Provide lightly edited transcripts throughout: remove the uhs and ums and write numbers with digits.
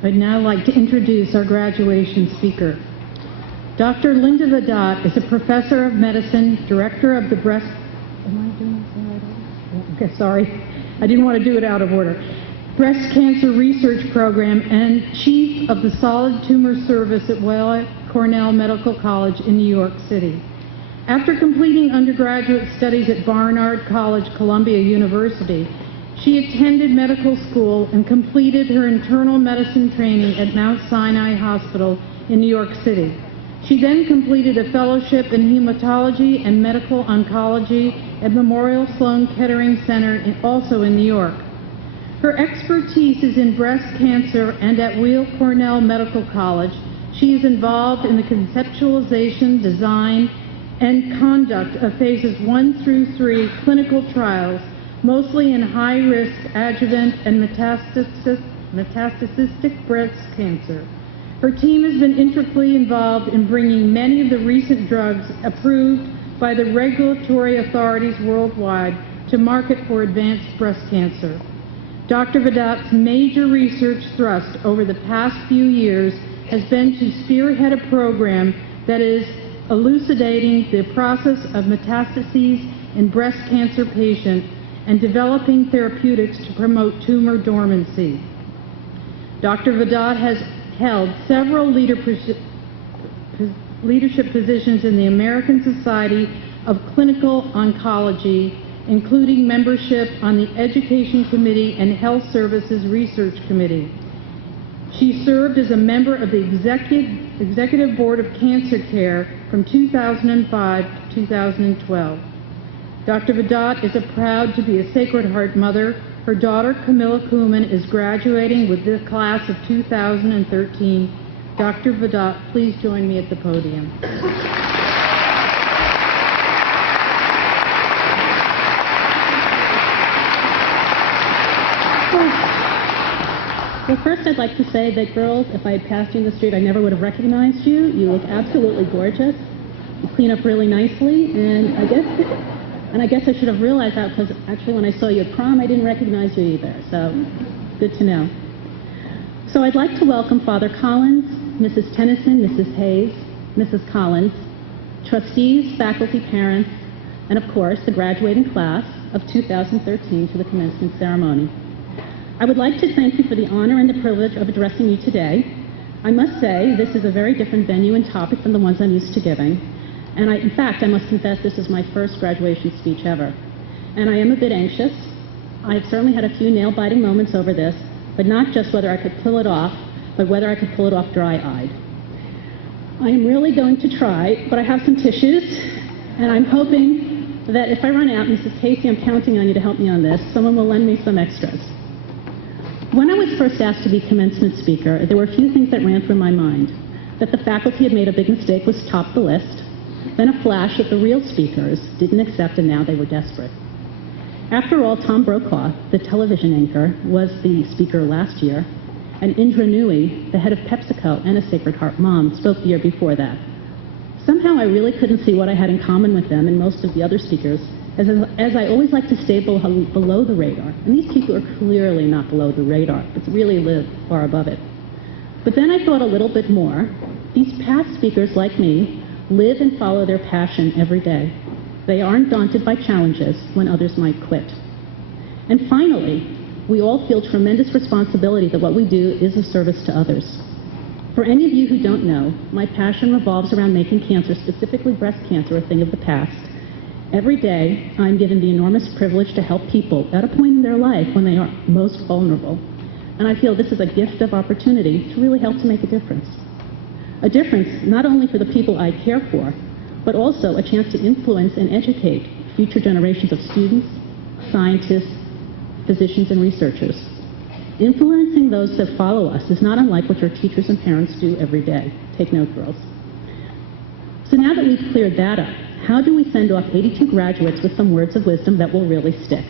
I'd now like to introduce our graduation speaker. Dr. Linda Vahdat is a professor of medicine, director of the breast... Am I doing this right? Okay, sorry. I didn't want to do it out of order. Breast Cancer Research Program and chief of the Solid Tumor Service at Weill Cornell Medical College in New York City. After completing undergraduate studies at Barnard College, Columbia University, she attended medical school and completed her internal medicine training at Mount Sinai Hospital in New York City. She then completed a fellowship in hematology and medical oncology at Memorial Sloan Kettering Center, also in New York. Her expertise is in breast cancer, and at Weill Cornell Medical College, she is involved in the conceptualization, design, and conduct of phases 1 through 3 clinical trials, mostly in high-risk adjuvant and metastatic breast cancer. Her team has been intricately involved in bringing many of the recent drugs approved by the regulatory authorities worldwide to market for advanced breast cancer. Dr. Vahdat's major research thrust over the past few years has been to spearhead a program that is elucidating the process of metastases in breast cancer patients and developing therapeutics to promote tumor dormancy. Dr. Vahdat has held several leadership positions in the American Society of Clinical Oncology, including membership on the Education Committee and Health Services Research Committee. She served as a member of the Executive Board of Cancer Care from 2005 to 2012. Dr. Vahdat is proud to be a Sacred Heart mother. Her daughter, Camilla Kuhlman, is graduating with the class of 2013. Dr. Vahdat, please join me at the podium. Well, first I'd like to say that, girls, if I had passed you in the street, I never would have recognized you. You look absolutely gorgeous. You clean up really nicely, and I guess I should have realized that, because actually when I saw you at prom, I didn't recognize you either, so good to know. So I'd like to welcome Father Collins, Mrs. Tennyson, Mrs. Hayes, Mrs. Collins, trustees, faculty, parents, and of course the graduating class of 2013 to the commencement ceremony. I would like to thank you for the honor and the privilege of addressing you today. I must say this is a very different venue and topic than the ones I'm used to giving. And in fact, I must confess this is my first graduation speech ever. And I am a bit anxious. I've certainly had a few nail-biting moments over this, but not just whether I could pull it off, but whether I could pull it off dry-eyed. I am really going to try, but I have some tissues, and I'm hoping that if I run out, Mrs. Casey, I'm counting on you to help me on this. Someone will lend me some extras. When I was first asked to be commencement speaker, there were a few things that ran through my mind. That the faculty had made a big mistake was top the list. Then a flash that the real speakers didn't accept and now they were desperate. After all, Tom Brokaw, the television anchor, was the speaker last year, and Indra Nooyi, the head of PepsiCo and a Sacred Heart mom, spoke the year before that. Somehow I really couldn't see what I had in common with them and most of the other speakers, as I always like to stay below the radar. And these people are clearly not below the radar, but really live far above it. But then I thought a little bit more. These past speakers, like me, live and follow their passion every day. They aren't daunted by challenges when others might quit. And finally, we all feel tremendous responsibility that what we do is of service to others. For any of you who don't know, my passion revolves around making cancer, specifically breast cancer, a thing of the past. Every day, I'm given the enormous privilege to help people at a point in their life when they are most vulnerable. And I feel this is a gift of opportunity to really help to make a difference. A difference not only for the people I care for, but also a chance to influence and educate future generations of students, scientists, physicians, and researchers. Influencing those that follow us is not unlike what your teachers and parents do every day. Take note, girls. So now that we've cleared that up, how do we send off 82 graduates with some words of wisdom that will really stick?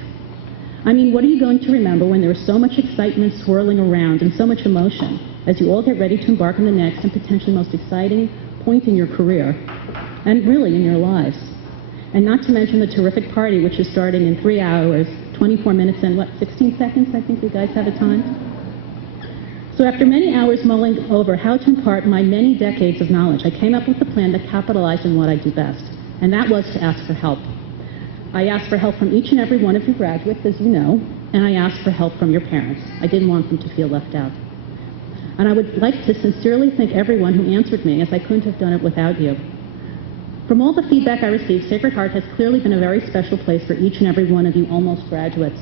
I mean, what are you going to remember when there is so much excitement swirling around and so much emotion as you all get ready to embark on the next and potentially most exciting point in your career, and really in your lives? And not to mention the terrific party, which is starting in 3 hours, 24 minutes and 16 seconds, I think you guys have a time. So after many hours mulling over how to impart my many decades of knowledge, I came up with a plan that capitalized on what I do best, and that was to ask for help. I asked for help from each and every one of you graduates, as you know, and I asked for help from your parents. I didn't want them to feel left out. And I would like to sincerely thank everyone who answered me, as I couldn't have done it without you. From all the feedback I received, Sacred Heart has clearly been a very special place for each and every one of you almost graduates.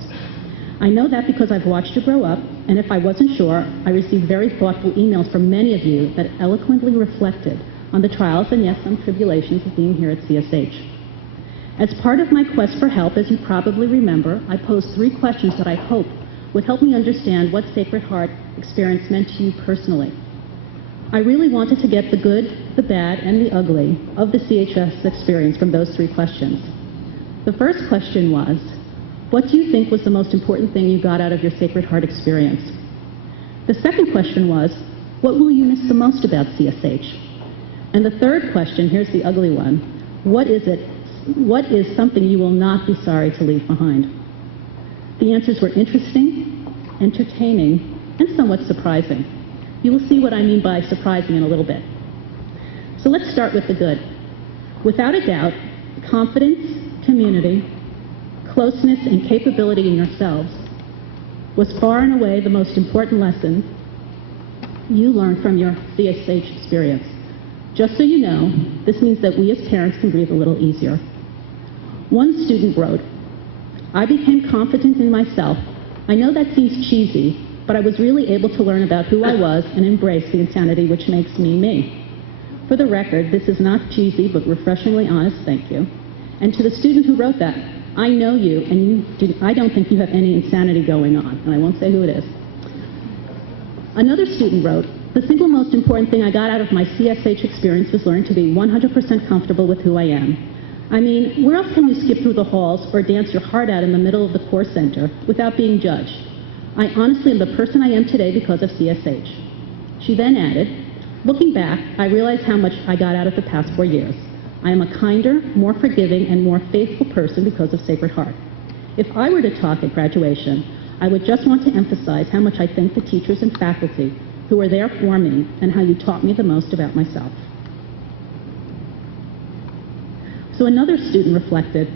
I know that because I've watched you grow up, and if I wasn't sure, I received very thoughtful emails from many of you that eloquently reflected on the trials and, yes, some tribulations of being here at CSH. As part of my quest for help, as you probably remember, I posed 3 questions that I hope would help me understand what Sacred Heart experience meant to you personally. I really wanted to get the good, the bad, and the ugly of the CHS experience from those 3 questions. The first question was, what do you think was the most important thing you got out of your Sacred Heart experience? The second question was, what will you miss the most about CSH? And the third question, here's the ugly one, what is something you will not be sorry to leave behind? The answers were interesting, entertaining, and somewhat surprising. You will see what I mean by surprising in a little bit. So let's start with the good. Without a doubt, confidence, community, closeness, and capability in yourselves was far and away the most important lesson you learned from your CSH experience. Just so you know, this means that we as parents can breathe a little easier. One student wrote, I became confident in myself. I know that seems cheesy, but I was really able to learn about who I was and embrace the insanity which makes me me. For the record, this is not cheesy, but refreshingly honest, thank you. And to the student who wrote that, I know you, and I don't think you have any insanity going on, and I won't say who it is. Another student wrote, the single most important thing I got out of my CSH experience was learning to be 100% comfortable with who I am. I mean, where else can you skip through the halls or dance your heart out in the middle of the core center without being judged? I honestly am the person I am today because of CSH. She then added, looking back, I realize how much I got out of the past 4 years. I am a kinder, more forgiving, and more faithful person because of Sacred Heart. If I were to talk at graduation, I would just want to emphasize how much I thank the teachers and faculty who were there for me and how you taught me the most about myself. So another student reflected,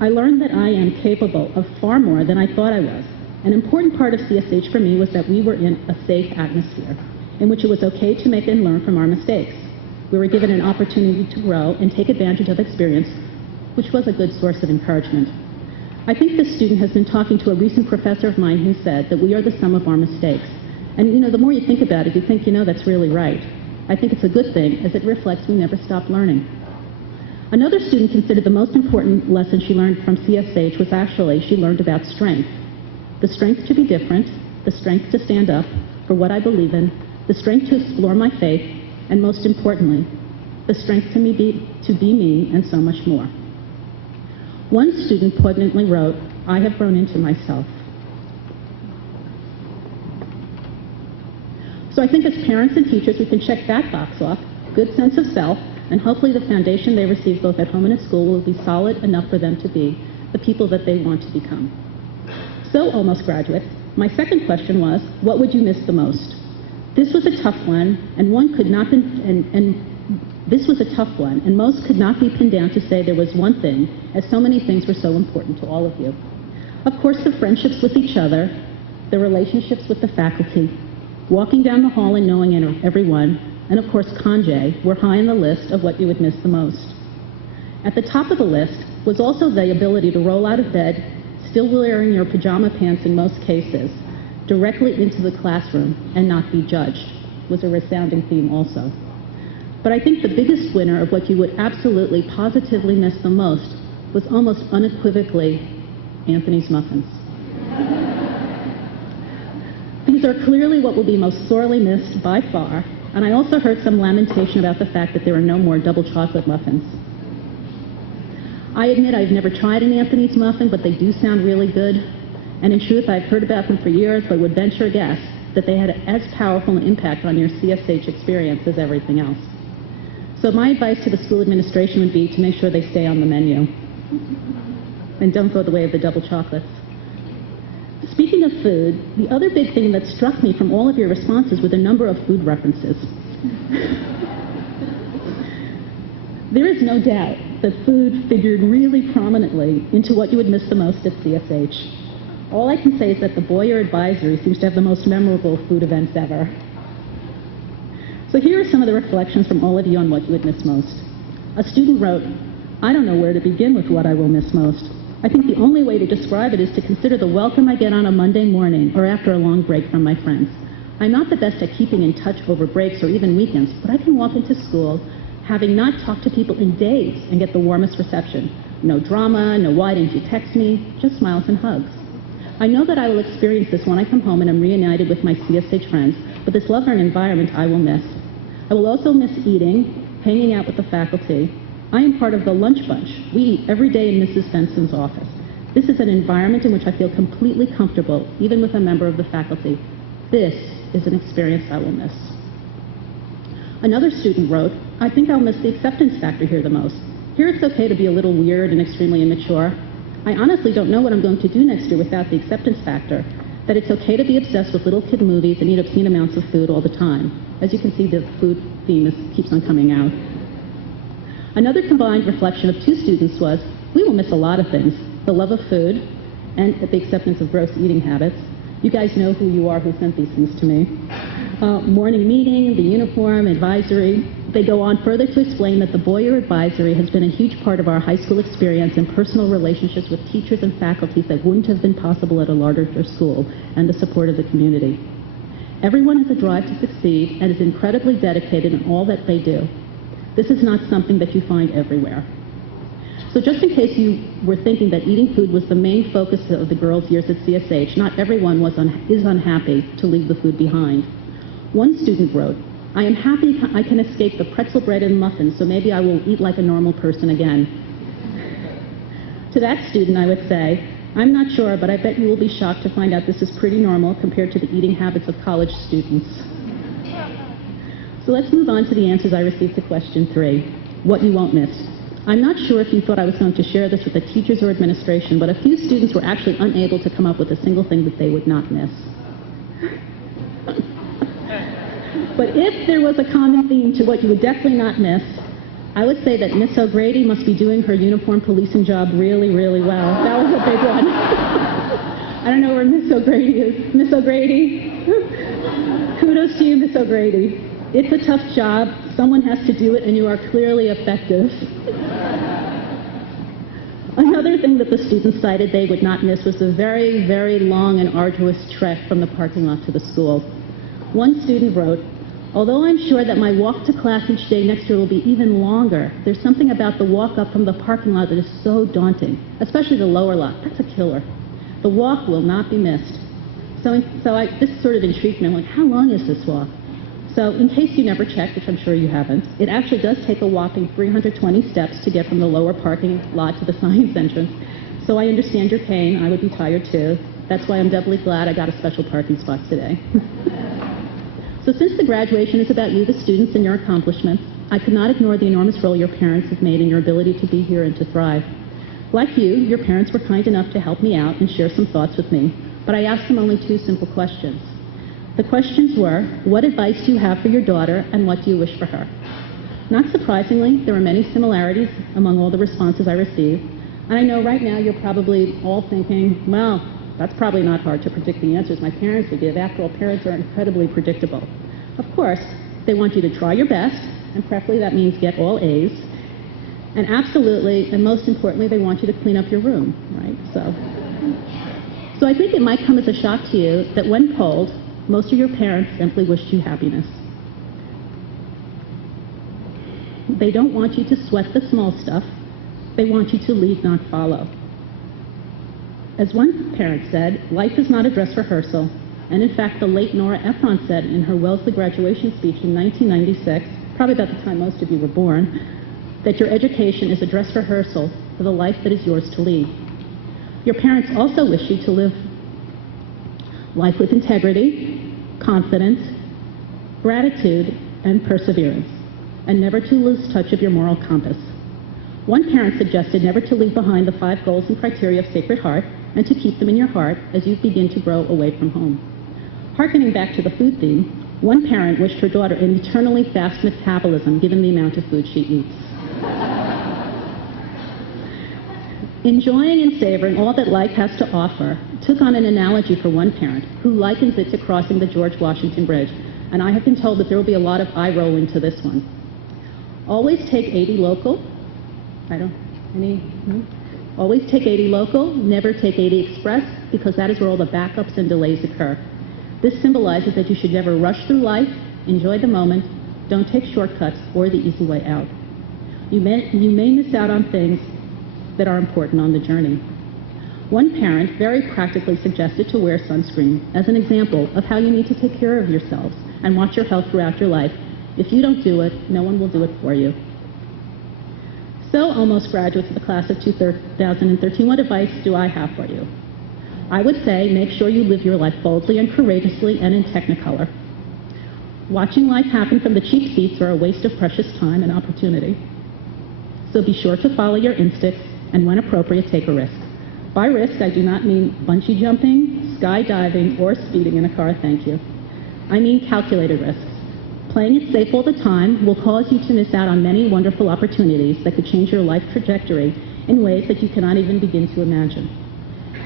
I learned that I am capable of far more than I thought I was. An important part of CSH for me was that we were in a safe atmosphere in which it was okay to make and learn from our mistakes. We were given an opportunity to grow and take advantage of experience, which was a good source of encouragement. I think this student has been talking to a recent professor of mine who said that we are the sum of our mistakes. And you know, the more you think about it, you think, you know, that's really right. I think it's a good thing, as it reflects we never stop learning. Another student considered the most important lesson she learned from CSH was actually she learned about strength. The strength to be different, the strength to stand up for what I believe in, the strength to explore my faith, and most importantly, the strength to be me, and so much more. One student poignantly wrote, I have grown into myself. So I think as parents and teachers, we can check that box off, good sense of self, and hopefully the foundation they receive both at home and at school will be solid enough for them to be the people that they want to become. So, almost graduates, my second question was, what would you miss the most? This was a tough one, and most could not be pinned down to say there was one thing, as so many things were so important to all of you. Of course, the friendships with each other, the relationships with the faculty, walking down the hall and knowing everyone, and of course, Kanjay, were high on the list of what you would miss the most. At the top of the list was also the ability to roll out of bed, still wearing your pajama pants in most cases, directly into the classroom and not be judged, was a resounding theme also. But I think the biggest winner of what you would absolutely, positively miss the most was almost unequivocally Anthony's muffins. These are clearly what will be most sorely missed by far, and I also heard some lamentation about the fact that there are no more double chocolate muffins. I admit I've never tried an Anthony's muffin, but they do sound really good. And in truth, I've heard about them for years, but would venture a guess that they had as powerful an impact on your CSH experience as everything else. So my advice to the school administration would be to make sure they stay on the menu. And don't go the way of the double chocolates. Speaking of food, the other big thing that struck me from all of your responses were the number of food references. There is no doubt that food figured really prominently into what you would miss the most at CSH. All I can say is that the Boyer Advisory seems to have the most memorable food events ever. So here are some of the reflections from all of you on what you would miss most. A student wrote, "I don't know where to begin with what I will miss most. I think the only way to describe it is to consider the welcome I get on a Monday morning or after a long break from my friends. I'm not the best at keeping in touch over breaks or even weekends, but I can walk into school having not talked to people in days and get the warmest reception. No drama, no why didn't you text me, just smiles and hugs. I know that I will experience this when I come home and I'm reunited with my CSH friends, but this love and environment I will miss. I will also miss eating, hanging out with the faculty. I am part of the lunch bunch. We eat every day in Mrs. Benson's office. This is an environment in which I feel completely comfortable, even with a member of the faculty. This is an experience I will miss." Another student wrote, "I think I'll miss the acceptance factor here the most. Here it's okay to be a little weird and extremely immature. I honestly don't know what I'm going to do next year without the acceptance factor. That it's okay to be obsessed with little kid movies and eat obscene amounts of food all the time." As you can see, the food theme keeps on coming out. Another combined reflection of two students was, "We will miss a lot of things, the love of food and the acceptance of gross eating habits." You guys know who you are who sent these things to me. Morning meeting, the uniform, advisory. They go on further to explain that the Boyer Advisory has been a huge part of our high school experience and personal relationships with teachers and faculty that wouldn't have been possible at a larger school, and the support of the community. Everyone has a drive to succeed and is incredibly dedicated in all that they do. This is not something that you find everywhere. So just in case you were thinking that eating food was the main focus of the girls' years at CSH, not everyone is unhappy to leave the food behind. One student wrote, "I am happy I can escape the pretzel bread and muffins, so maybe I will eat like a normal person again." To that student, I would say, "I'm not sure, but I bet you will be shocked to find out this is pretty normal compared to the eating habits of college students." So let's move on to the answers I received to question 3, what you won't miss. I'm not sure if you thought I was going to share this with the teachers or administration, but a few students were actually unable to come up with a single thing that they would not miss. But if there was a common theme to what you would definitely not miss, I would say that Miss O'Grady must be doing her uniform policing job really, really well. That was a big one. I don't know where Miss O'Grady is. Miss O'Grady? Kudos to you, Miss O'Grady. It's a tough job. Someone has to do it, and you are clearly effective. Another thing that the students cited they would not miss was the very, very long and arduous trek from the parking lot to the school. One student wrote, "Although I'm sure that my walk to class each day next year will be even longer, there's something about the walk up from the parking lot that is so daunting, especially the lower lot. That's a killer. The walk will not be missed." This sort of intrigued me. I'm like, how long is this walk? So in case you never checked, which I'm sure you haven't, it actually does take a whopping 320 steps to get from the lower parking lot to the science entrance. So I understand your pain. I would be tired too. That's why I'm doubly glad I got a special parking spot today. So since the graduation is about you, the students, and your accomplishments, I could not ignore the enormous role your parents have made in your ability to be here and to thrive. Like you, your parents were kind enough to help me out and share some thoughts with me, but I asked them only 2 simple questions. The questions were, what advice do you have for your daughter, and what do you wish for her? Not surprisingly, there were many similarities among all the responses I received, and I know right now you're probably all thinking, well, that's probably not hard to predict the answers my parents would give. After all, parents are incredibly predictable. Of course, they want you to try your best, and preferably that means get all A's, and absolutely, and most importantly, they want you to clean up your room, right? So I think it might come as a shock to you that when polled, most of your parents simply wished you happiness. They don't want you to sweat the small stuff. They want you to lead, not follow. As one parent said, life is not a dress rehearsal. And in fact, the late Nora Ephron said in her Wellesley graduation speech in 1996, probably about the time most of you were born, that your education is a dress rehearsal for the life that is yours to lead. Your parents also wish you to live life with integrity, confidence, gratitude, and perseverance, and never to lose touch of your moral compass. One parent suggested never to leave behind the 5 goals and criteria of Sacred Heart, and to keep them in your heart as you begin to grow away from home. Harkening back to the food theme, one parent wished her daughter an eternally fast metabolism given the amount of food she eats. Enjoying and savoring all that life has to offer took on an analogy for one parent who likens it to crossing the George Washington Bridge, and I have been told that there will be a lot of eye rolling to this one. Always take 80 local. Always take 80 local, never take 80 express, because that is where all the backups and delays occur. This symbolizes that you should never rush through life, enjoy the moment, don't take shortcuts or the easy way out. You may miss out on things that are important on the journey. One parent very practically suggested to wear sunscreen as an example of how you need to take care of yourselves and watch your health throughout your life. If you don't do it, no one will do it for you. So, almost graduates of the class of 2013, what advice do I have for you? I would say make sure you live your life boldly and courageously and in Technicolor. Watching life happen from the cheap seats are a waste of precious time and opportunity. So be sure to follow your instincts and, when appropriate, take a risk. By risk, I do not mean bungee jumping, skydiving, or speeding in a car, thank you. I mean calculated risks. Playing it safe all the time will cause you to miss out on many wonderful opportunities that could change your life trajectory in ways that you cannot even begin to imagine.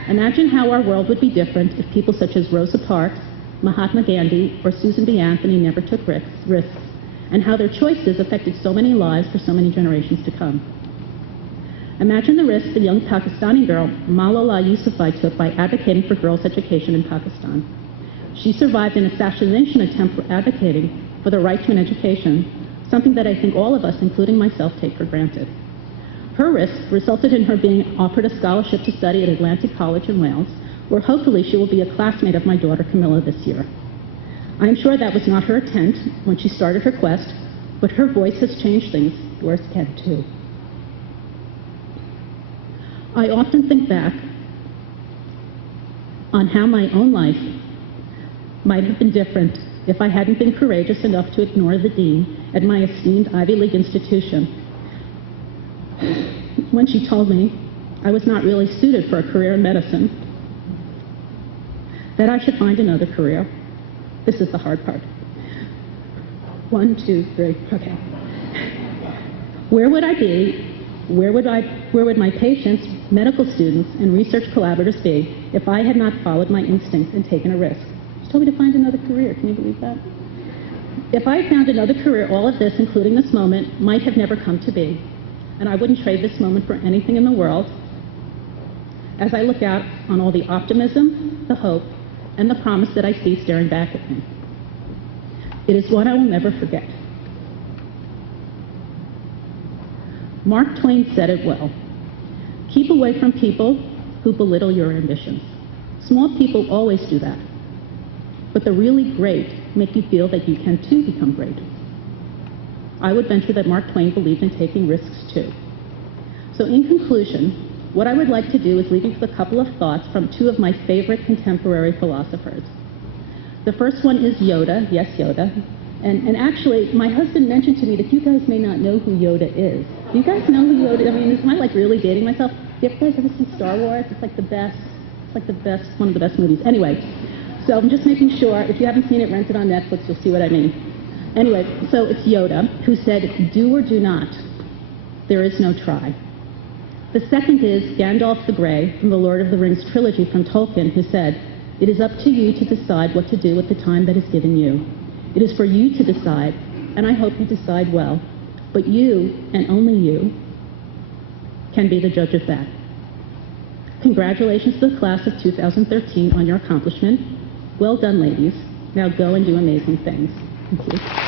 Imagine how our world would be different if people such as Rosa Parks, Mahatma Gandhi, or Susan B. Anthony never took risks, and how their choices affected so many lives for so many generations to come. Imagine the risk the young Pakistani girl Malala Yousafzai took by advocating for girls' education in Pakistan. She survived an assassination attempt for advocating for the right to an education, something that I think all of us, including myself, take for granted. Her risk resulted in her being offered a scholarship to study at Atlantic College in Wales, where hopefully she will be a classmate of my daughter Camilla this year. I am sure that was not her intent when she started her quest, but her voice has changed things. Yours can too. I often think back on how my own life might have been different if I hadn't been courageous enough to ignore the dean at my esteemed Ivy League institution when she told me I was not really suited for a career in medicine, that I should find another career. This is the hard part. 1, 2, 3, okay. Where would I be? Where would my patients, medical students, and research collaborators be if I had not followed my instincts and taken a risk? She told me to find another career. Can you believe that? If I had found another career, all of this, including this moment, might have never come to be. And I wouldn't trade this moment for anything in the world. As I look out on all the optimism, the hope, and the promise that I see staring back at me. It is one I will never forget. Mark Twain said it well. Keep away from people who belittle your ambitions. Small people always do that. But the really great make you feel that you can too become great. I would venture that Mark Twain believed in taking risks too. So in conclusion, what I would like to do is leave you with a couple of thoughts from two of my favorite contemporary philosophers. The first one is Yoda, yes, Yoda. And actually, my husband mentioned to me that you guys may not know who Yoda is. Do you guys know who Yoda is? I mean, am I like really dating myself? Have you guys ever seen Star Wars? It's like the best. It's like the best, one of the best movies. Anyway, so I'm just making sure, if you haven't seen it, rent it on Netflix, you'll see what I mean. Anyway, so it's Yoda who said, do or do not. There is no try. The second is Gandalf the Grey from the Lord of the Rings trilogy from Tolkien, who said, it is up to you to decide what to do with the time that is given you. It is for you to decide, and I hope you decide well. But you, and only you, can be the judge of that. Congratulations to the class of 2013 on your accomplishment. Well done, ladies. Now go and do amazing things. Thank you.